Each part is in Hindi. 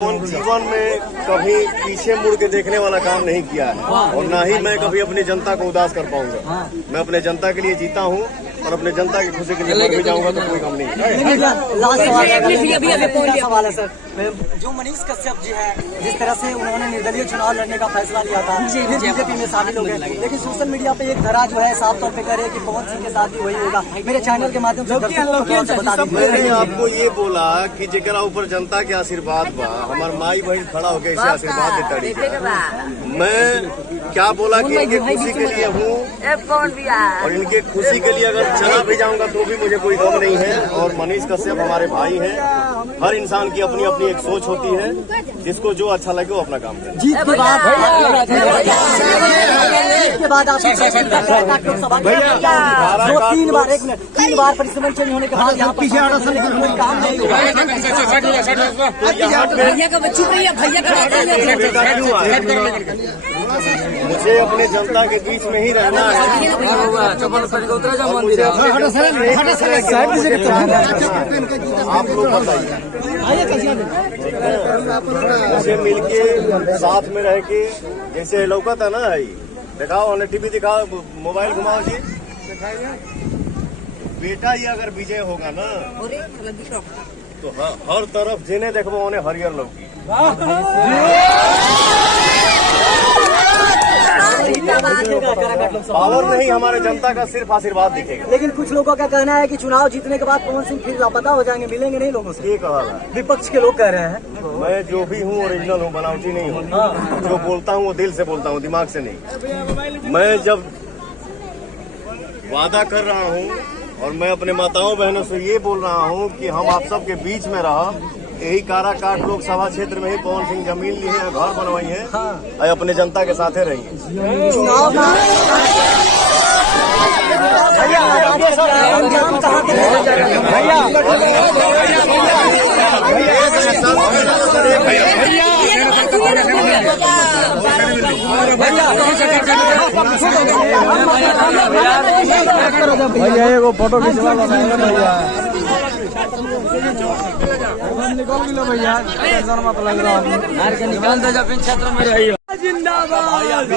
जीवन में कभी पीछे मुड़ के देखने वाला काम नहीं किया है और ना ही मैं कभी अपनी जनता को उदास कर पाऊंगा। मैं अपने जनता के लिए जीता हूँ और अपने जनता की खुशी के लिए मर भी जाऊंगा तो कोई कम नहीं है। लास्ट सवाल है सर, जो मनीष कश्यप जी है, जिस तरह से उन्होंने निर्दलीय चुनाव लड़ने का फैसला लिया था, बीजेपी में शामिल हो गए, लेकिन सोशल मीडिया पे एक धरा जो है साफ तौर पे कह रहे हैं कि पवन सिंह के साथ भी वही होगा। मेरे चैनल के माध्यम से मैंने आपको ये बोला कि जेकरा ऊपर जनता के आशीर्वाद बा, हमार माई बहन खड़ा होकर इसे आशीर्वाद देता। मैं क्या बोला कि इनके खुशी के लिए हूँ और इनके खुशी के लिए अगर चला भी जाऊंगा तो भी मुझे कोई गम नहीं है। और मनीष कश्यप हमारे भाई हैं। हर इंसान की अपनी अपनी एक सोच होती है, जिसको जो अच्छा लगे वो अपना काम करे। जीत के बाद आप तीन बार परिश्रम चेंज होने के बाद यहाँ पीछे कोई काम नहीं हुआ। भैया का बच्ची भैया मुझे अपने जनता के बीच में ही रहना है। आप लोग बताइए, मुझे मिलके साथ में रह के जैसे लौकत है ना, दिखाओ हमने टीवी दिखाओ, मोबाइल घुमाओ जी, बेटा ये अगर विजय होगा ना तो हर तरफ जिन्हें देखो उन्हें हरियर लौकी। पावर नहीं, हमारे जनता का सिर्फ आशीर्वाद दिखेगा। लेकिन कुछ लोगों का कहना है कि चुनाव जीतने के बाद पवन सिंह फिर लापता हो जाएंगे, मिलेंगे नहीं लोगों से। ये कहा विपक्ष के लोग कह रहे हैं। मैं जो भी हूँ ओरिजिनल हूँ, बनावटी नहीं हूँ। जो बोलता हूँ वो दिल से बोलता हूँ, दिमाग से नहीं। मैं जब वादा कर रहा हूँ और मैं अपने माताओं बहनों से ये बोल रहा हूँ कि हम आप सबके बीच में रहा, यही काराकाट लोकसभा क्षेत्र में ही पवन सिंह जमीन लिए हैं, घर बनवाई है और अपने जनता के साथ रही भैया एगो फोटो खिंचवा लो भैया, निकल भी लो भैया, टेंशन मत लग रहा है, निकल दो जब इन क्षेत्र में रहिए। जिंदाबाद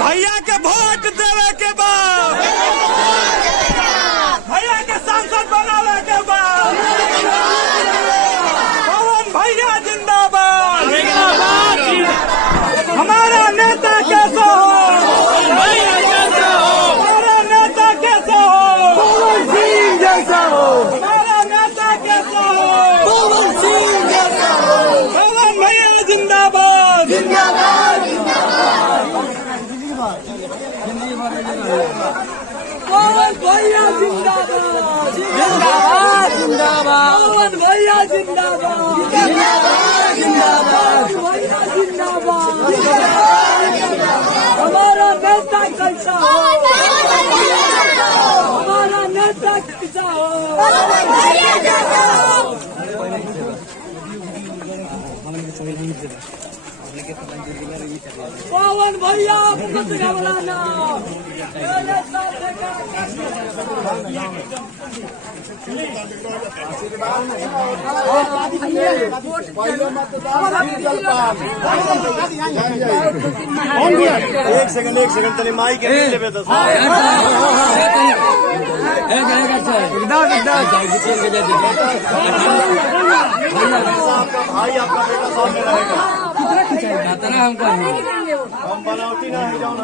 भैया के वोट देवे के बाद, भैया के सांसद बनावे के बाद, पवन भैया जिंदाबाद। हमारा नेता कैसा हो, हमारा नेता कैसा हो, पवन सिंह जैसा हो, हमारा नेता कैसा हो, पवन सिंह जैसा हो, पवन भैया जिंदाबाद। पवन भैया जिंदाबाद, जिंदाबाद जिंदाबाद, पवन भैया जिंदाबाद, जिंदाबाद जिंदाबाद, भैया जिंदाबाद, जिंदाबाद। हमारा नेता कैसा हो, हमारा नेता कैसा हो, पवन भैया मत घबराना। एक सेकंड तनी माई के लेवे तो आपका भाई आपका बेटा सामने रहेगा। हम बनावटी ना है, जाओ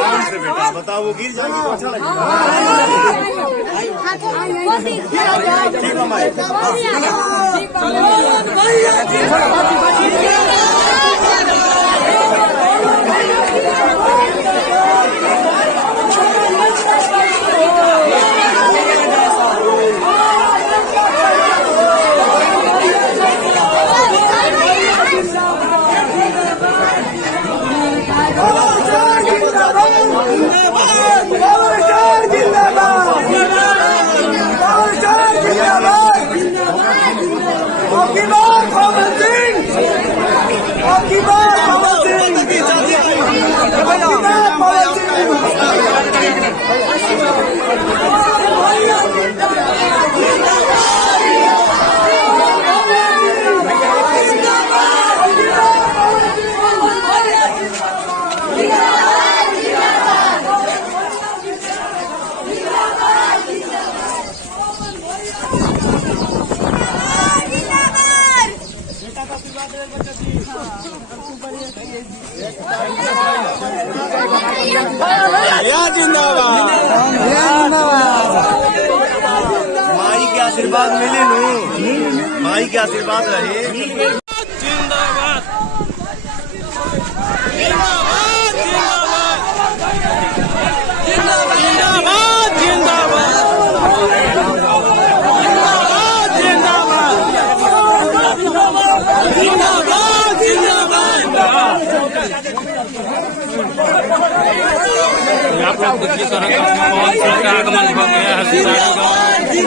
आराम से बेटा, बताओ वो गिर जाएगी तो अच्छा लगेगा। ठीक है माई। जिंदाबाद। भैया जिंदाबाद। माई के आशीर्वाद मिले नू, माई के आशीर्वाद रहे। जिंदाबाद जिंदाबाद जिंदाबाद आप लोग देखिए सड़क पवन सिंह का आगमन हो गया है।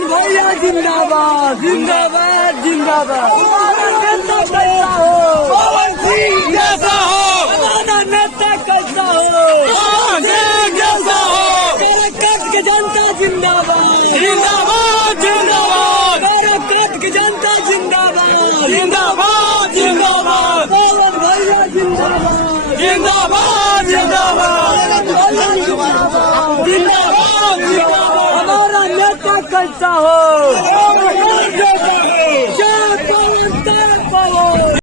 जिंदाबाद जिंदाबाद जिंदाबाद पवन सिंह जैसा हो, हमारा नेता कैसा हो, पवन सिंह जैसा हो। कट के जनता जिंदाबाद जिंदाबाद जिंदाबाद कट के जनता जिंदाबाद जिंदाबाद जिंदाबाद पवन भैया जिंदाबाद जिंदाबाद जिंदाबाद जिंदाबाद हमारा नेता कैसा हो,